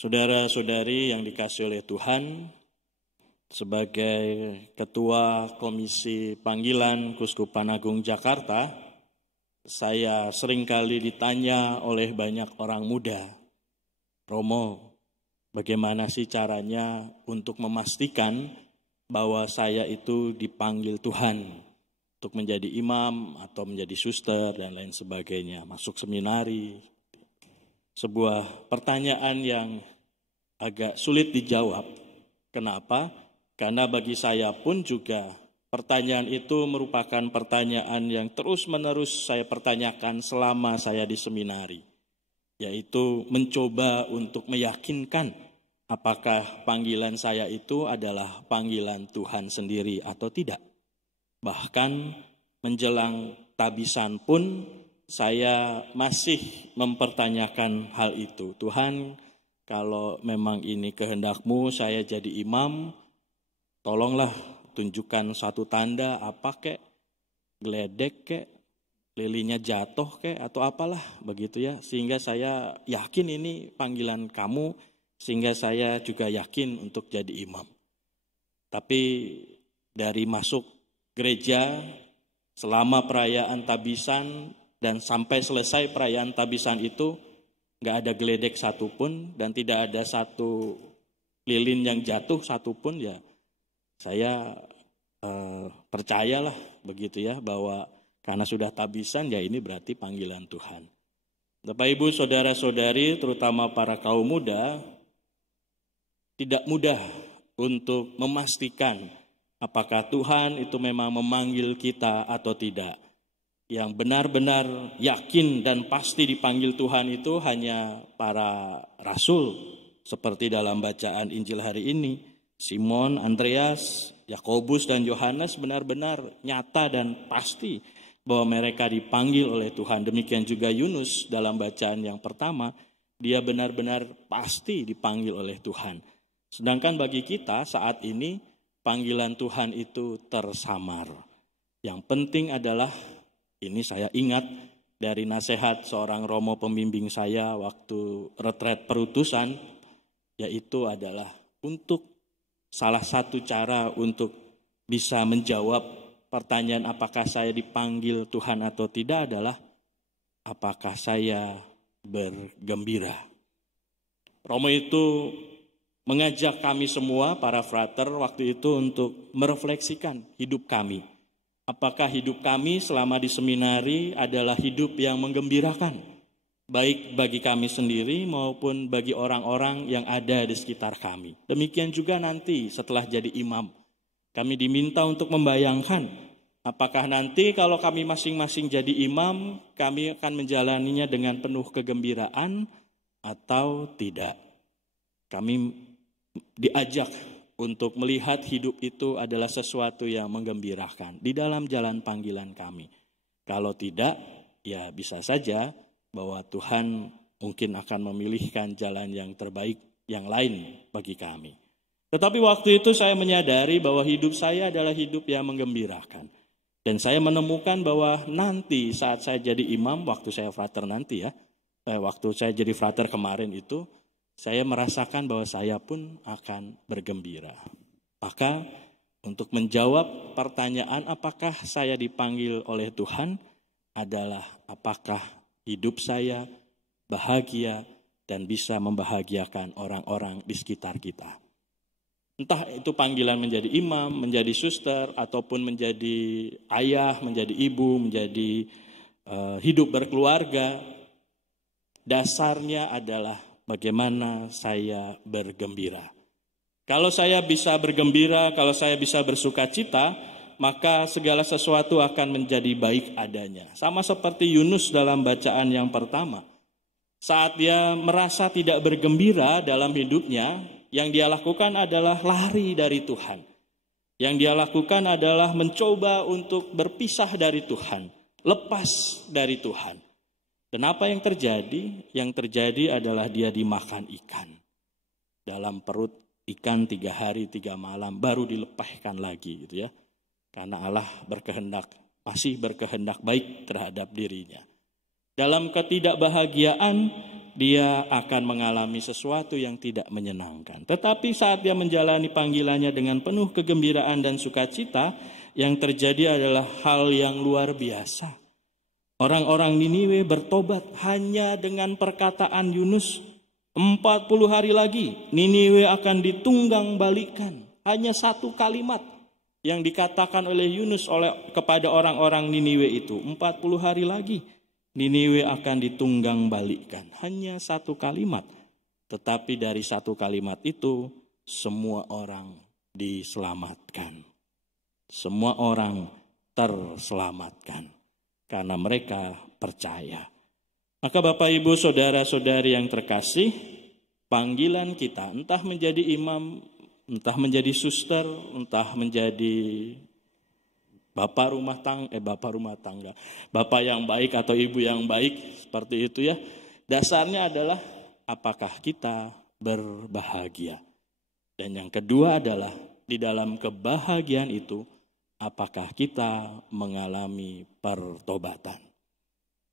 Saudara-saudari yang dikasihi oleh Tuhan, sebagai Ketua Komisi Panggilan Keuskupan Agung Jakarta, saya seringkali ditanya oleh banyak orang muda, Romo, bagaimana sih caranya untuk memastikan bahwa saya itu dipanggil Tuhan untuk menjadi imam atau menjadi suster dan lain sebagainya, masuk seminari. Sebuah pertanyaan yang agak sulit dijawab. Kenapa? Karena bagi saya pun juga pertanyaan itu merupakan pertanyaan yang terus-menerus saya pertanyakan selama saya di seminari. Yaitu mencoba untuk meyakinkan apakah panggilan saya itu adalah panggilan Tuhan sendiri atau tidak. Bahkan menjelang tabisan pun saya masih mempertanyakan hal itu. Tuhan, kalau memang ini kehendak-Mu saya jadi imam, tolonglah tunjukkan satu tanda apa kek, geledek kek, lilinya jatuh kek, atau apalah begitu ya. Sehingga saya yakin ini panggilan Kamu, sehingga saya juga yakin untuk jadi imam. Tapi dari masuk gereja selama perayaan tabisan dan sampai selesai perayaan tabisan itu nggak ada geledek satupun dan tidak ada satu lilin yang jatuh satupun, ya saya percayalah begitu ya, bahwa karena sudah tabisan ya ini berarti panggilan Tuhan. Bapak Ibu saudara-saudari, terutama para kaum muda, tidak mudah untuk memastikan apakah Tuhan itu memang memanggil kita atau tidak. Yang benar-benar yakin dan pasti dipanggil Tuhan itu hanya para rasul. Seperti dalam bacaan Injil hari ini, Simon, Andreas, Yakobus, dan Yohanes benar-benar nyata dan pasti bahwa mereka dipanggil oleh Tuhan. Demikian juga Yunus dalam bacaan yang pertama, dia benar-benar pasti dipanggil oleh Tuhan. Sedangkan bagi kita saat ini, panggilan Tuhan itu tersamar. Yang penting adalah, ini saya ingat dari nasihat seorang romo pembimbing saya waktu retret perutusan, yaitu adalah untuk salah satu cara untuk bisa menjawab pertanyaan apakah saya dipanggil Tuhan atau tidak adalah apakah saya bergembira. Romo itu mengajak kami semua, para frater, waktu itu untuk merefleksikan hidup kami. Apakah hidup kami selama di seminari adalah hidup yang menggembirakan, baik bagi kami sendiri maupun bagi orang-orang yang ada di sekitar kami. Demikian juga nanti setelah jadi imam, kami diminta untuk membayangkan apakah nanti kalau kami masing-masing jadi imam, kami akan menjalaninya dengan penuh kegembiraan atau tidak. Kami diajak untuk melihat hidup itu adalah sesuatu yang menggembirakan di dalam jalan panggilan kami. Kalau tidak, ya bisa saja bahwa Tuhan mungkin akan memilihkan jalan yang terbaik yang lain bagi kami. Tetapi waktu itu saya menyadari bahwa hidup saya adalah hidup yang menggembirakan. Dan saya menemukan bahwa nanti saat saya jadi imam, waktu saya frater nanti ya, waktu saya jadi frater kemarin itu, saya merasakan bahwa saya pun akan bergembira. Maka untuk menjawab pertanyaan apakah saya dipanggil oleh Tuhan adalah apakah hidup saya bahagia dan bisa membahagiakan orang-orang di sekitar kita. Entah itu panggilan menjadi imam, menjadi suster, ataupun menjadi ayah, menjadi ibu, menjadi hidup berkeluarga. Dasarnya adalah bagaimana saya bergembira. Kalau saya bisa bergembira, kalau saya bisa bersuka cita, maka segala sesuatu akan menjadi baik adanya. Sama seperti Yunus dalam bacaan yang pertama. Saat dia merasa tidak bergembira dalam hidupnya, yang dia lakukan adalah lari dari Tuhan. Yang dia lakukan adalah mencoba untuk berpisah dari Tuhan, lepas dari Tuhan. Dan apa yang terjadi? Yang terjadi adalah dia dimakan ikan. Dalam perut ikan 3 hari 3 malam baru dilepaskan lagi gitu ya. Karena Allah masih berkehendak baik terhadap dirinya. Dalam ketidakbahagiaan dia akan mengalami sesuatu yang tidak menyenangkan. Tetapi saat dia menjalani panggilannya dengan penuh kegembiraan dan sukacita, yang terjadi adalah hal yang luar biasa. Orang-orang Niniwe bertobat hanya dengan perkataan Yunus, 40 hari lagi Niniwe akan ditunggang balikan. Hanya satu kalimat yang dikatakan oleh Yunus kepada orang-orang Niniwe itu, 40 hari lagi Niniwe akan ditunggang balikan. Hanya satu kalimat. Tetapi dari satu kalimat itu semua orang diselamatkan. Semua orang terselamatkan karena mereka percaya. Maka Bapak Ibu saudara-saudari yang terkasih, panggilan kita entah menjadi imam, entah menjadi suster, entah menjadi bapak rumah tangga, bapak yang baik atau ibu yang baik, seperti itu ya. Dasarnya adalah apakah kita berbahagia. Dan yang kedua adalah di dalam kebahagiaan itu, apakah kita mengalami pertobatan.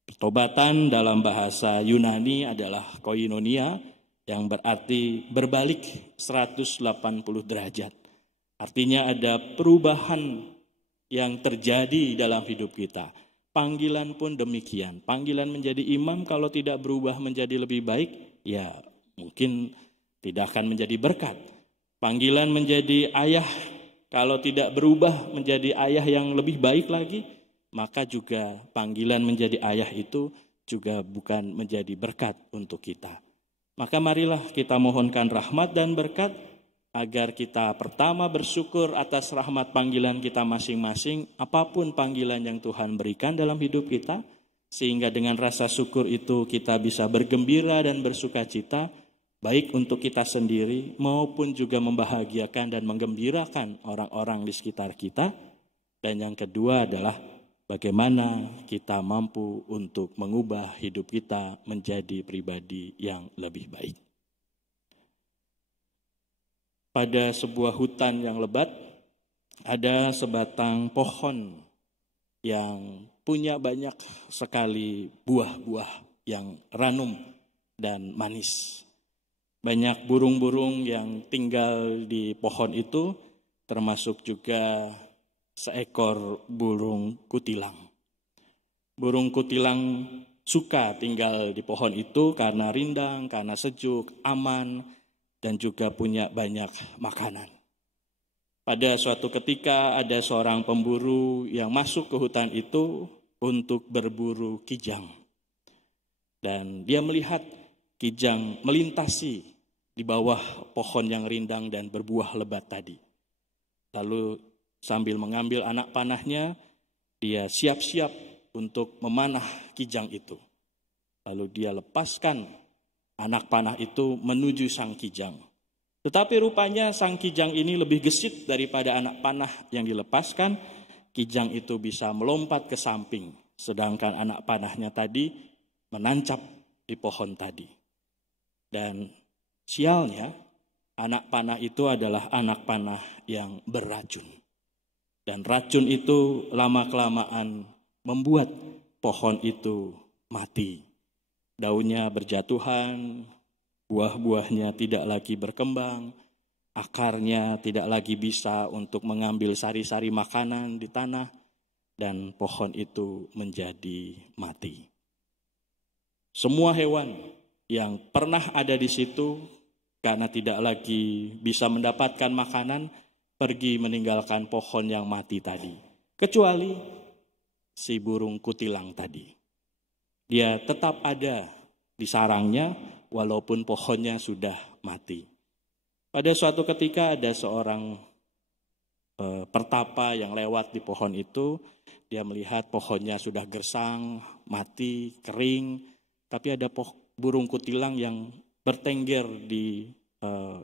Pertobatan dalam bahasa Yunani adalah koinonia, yang berarti berbalik 180 derajat. Artinya ada perubahan yang terjadi dalam hidup kita. Panggilan pun demikian. Panggilan menjadi imam kalau tidak berubah menjadi lebih baik, ya mungkin tidak akan menjadi berkat. Panggilan menjadi ayah, kalau tidak berubah menjadi ayah yang lebih baik lagi, maka juga panggilan menjadi ayah itu juga bukan menjadi berkat untuk kita. Maka marilah kita mohonkan rahmat dan berkat agar kita pertama bersyukur atas rahmat panggilan kita masing-masing, apapun panggilan yang Tuhan berikan dalam hidup kita, sehingga dengan rasa syukur itu kita bisa bergembira dan bersukacita, baik untuk kita sendiri maupun juga membahagiakan dan menggembirakan orang-orang di sekitar kita. Dan yang kedua adalah bagaimana kita mampu untuk mengubah hidup kita menjadi pribadi yang lebih baik. Pada sebuah hutan yang lebat, ada sebatang pohon yang punya banyak sekali buah-buah yang ranum dan manis. Banyak burung-burung yang tinggal di pohon itu, termasuk juga seekor burung kutilang. Burung kutilang suka tinggal di pohon itu karena rindang, karena sejuk, aman, dan juga punya banyak makanan. Pada suatu ketika ada seorang pemburu yang masuk ke hutan itu untuk berburu kijang. Dan dia melihat kijang melintasi di bawah pohon yang rindang dan berbuah lebat tadi. Lalu sambil mengambil anak panahnya, dia siap-siap untuk memanah kijang itu. Lalu dia lepaskan anak panah itu menuju sang kijang. Tetapi rupanya sang kijang ini lebih gesit daripada anak panah yang dilepaskan. Kijang itu bisa melompat ke samping, sedangkan anak panahnya tadi menancap di pohon tadi. Dan sialnya, anak panah itu adalah anak panah yang beracun. Dan racun itu lama-kelamaan membuat pohon itu mati. Daunnya berjatuhan, buah-buahnya tidak lagi berkembang, akarnya tidak lagi bisa untuk mengambil sari-sari makanan di tanah, dan pohon itu menjadi mati. Semua hewan yang pernah ada di situ karena tidak lagi bisa mendapatkan makanan, pergi meninggalkan pohon yang mati tadi. Kecuali si burung kutilang tadi. Dia tetap ada di sarangnya walaupun pohonnya sudah mati. Pada suatu ketika ada seorang pertapa yang lewat di pohon itu. Dia melihat pohonnya sudah gersang, mati, kering. Tapi ada burung kutilang yang bertengger di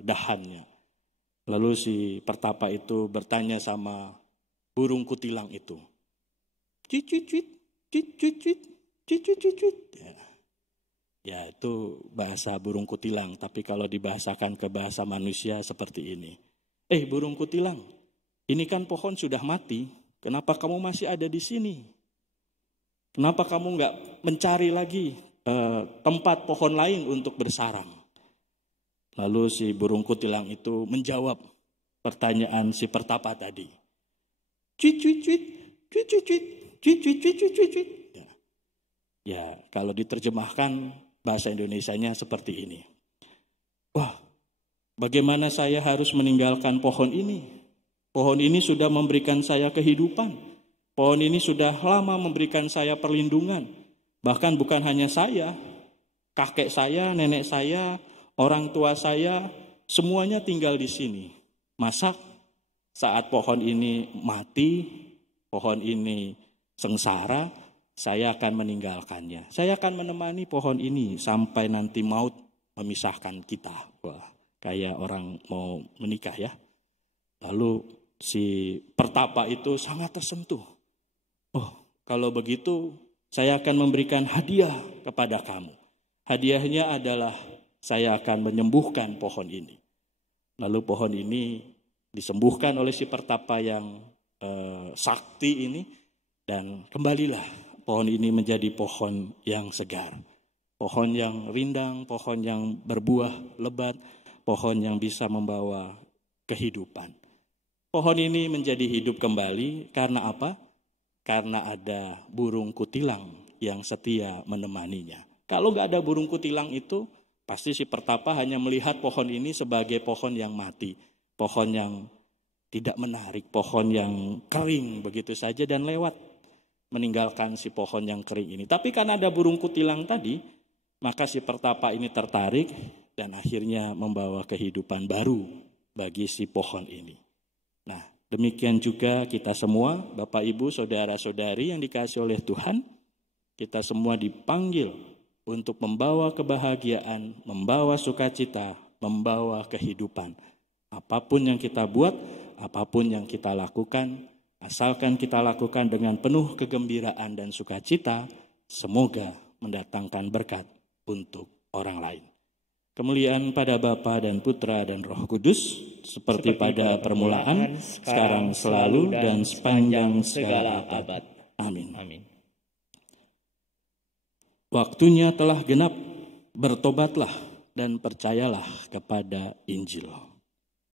dahannya. Lalu si pertapa itu bertanya sama burung kutilang itu. Cicit, cicit, cicit, cicit. Ya itu bahasa burung kutilang, tapi kalau dibahasakan ke bahasa manusia seperti ini. Burung kutilang, ini kan pohon sudah mati, kenapa kamu masih ada di sini? Kenapa kamu nggak mencari lagi tempat pohon lain untuk bersarang. Lalu si burung kutilang itu menjawab pertanyaan si pertapa tadi. Cuit, cuit, cuit, cuit, cuit, cuit, cuit, cuit, cuit, cuit, cuit, cuit. Ya, kalau diterjemahkan bahasa Indonesianya seperti ini. Wah, bagaimana saya harus meninggalkan pohon ini? Pohon ini sudah memberikan saya kehidupan. Pohon ini sudah lama memberikan saya perlindungan. Bahkan bukan hanya saya, kakek saya, nenek saya, orang tua saya, semuanya tinggal di sini. Masa saat pohon ini mati, pohon ini sengsara, saya akan meninggalkannya. Saya akan menemani pohon ini sampai nanti maut memisahkan kita. Wah, kayak orang mau menikah ya. Lalu si pertapa itu sangat tersentuh. Oh, kalau begitu saya akan memberikan hadiah kepada kamu. Hadiahnya adalah saya akan menyembuhkan pohon ini. Lalu pohon ini disembuhkan oleh si pertapa yang sakti ini. Dan kembalilah pohon ini menjadi pohon yang segar. Pohon yang rindang, pohon yang berbuah lebat, pohon yang bisa membawa kehidupan. Pohon ini menjadi hidup kembali karena apa? Karena ada burung kutilang yang setia menemaninya. Kalau nggak ada burung kutilang itu, pasti si pertapa hanya melihat pohon ini sebagai pohon yang mati. Pohon yang tidak menarik, pohon yang kering begitu saja dan lewat. Meninggalkan si pohon yang kering ini. Tapi karena ada burung kutilang tadi, maka si pertapa ini tertarik dan akhirnya membawa kehidupan baru bagi si pohon ini. Nah, demikian juga kita semua, Bapak Ibu, saudara-saudari yang dikasihi oleh Tuhan, kita semua dipanggil untuk membawa kebahagiaan, membawa sukacita, membawa kehidupan. Apapun yang kita buat, apapun yang kita lakukan, asalkan kita lakukan dengan penuh kegembiraan dan sukacita, semoga mendatangkan berkat untuk orang lain. Kemuliaan pada Bapa dan Putra dan Roh Kudus, seperti pada permulaan, sekarang, selalu, dan sepanjang segala abad. Amin. Amin. Waktunya telah genap, bertobatlah dan percayalah kepada Injil.